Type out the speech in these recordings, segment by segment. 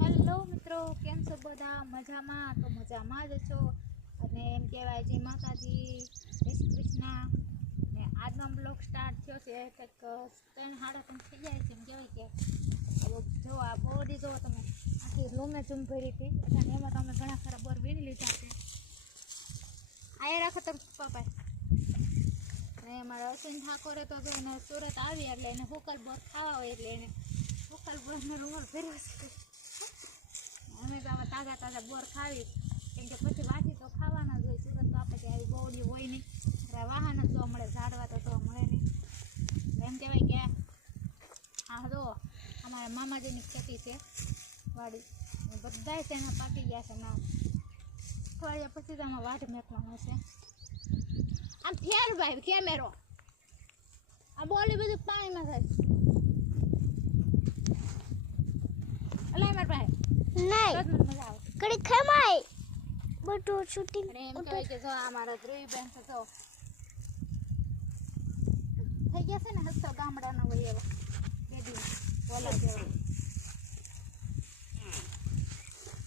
Hello મિત્રો, કેમ છો બધા? મજામાં? તો મજામાં જ છો. અને એમ કહેવાય જય માતાજી, જય શ્રી કૃષ્ણ. ને આજનો બ્લોગ સ્ટાર્ટ થયો છે કંઈક 3:30 થઈ જાય છે. એમ કહેવાય કે જો આ બોડી જો તમે આખી રૂમે ઝૂમ ભરી હતી અને એમાં તમે ઘણા ખરા બોર વીણી લીધા છે. આ રાખો તમે પપ્પા. ને મારા અશ્વિન ઠાકોરે તો જો એને સુરત આવી એટલે એને હુકલ બોર ખાવા હોય એટલે એને હુકલ બોરનો રૂમાલ ભર્યો છે. અમે તો આવા તાજા તાજા બોર ખાવી, કેમ કે પછી વાસી તો ખાવાના જ હોય. સુરત તો આપણે ત્યાં આવી બોવડી હોય નહીં, એટલે વાહન જ જોવા મળે, ઝાડવા તો જોવા મળે નહીં. એમ કહેવાય કે હા જો અમારા મામાજીની ખેતી છે વાડી, બધાય છે એના પાકી ગયા છે. ના અઠવાડિયા પછી તો આમાં વાઢ મેકવાનો છે. આમ ફેર ભાઈ કેમેરો આ બોલી બધું પાણીમાં થાય. અલા માર ભાઈ નહીં મજા આવે કડી ખમાય બધું શૂટિંગ. અને એમ કહેવાય કે જો આ મારા ધ્રુવી બેન છે તો થઈ ગયા છે ને હસ્તો ગામડાના હોય એવા બેડી બોલા જેવા.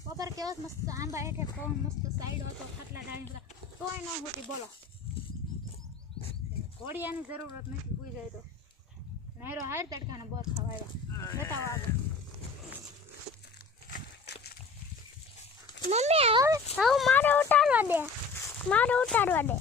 બપોર કેવો મસ્ત આંબા હેઠે પવન મસ્ત સાઈડ હતો, ખાટલા ડાળી બધા તોય ન હોતી. બોલો ઘોડિયાની જરૂરત નથી, પૂઈ જાય તો નહેરો હાર તડકાને બસ ખાવા જતા આગળ. મમ્મી હવે મારે ઉતારવા દે.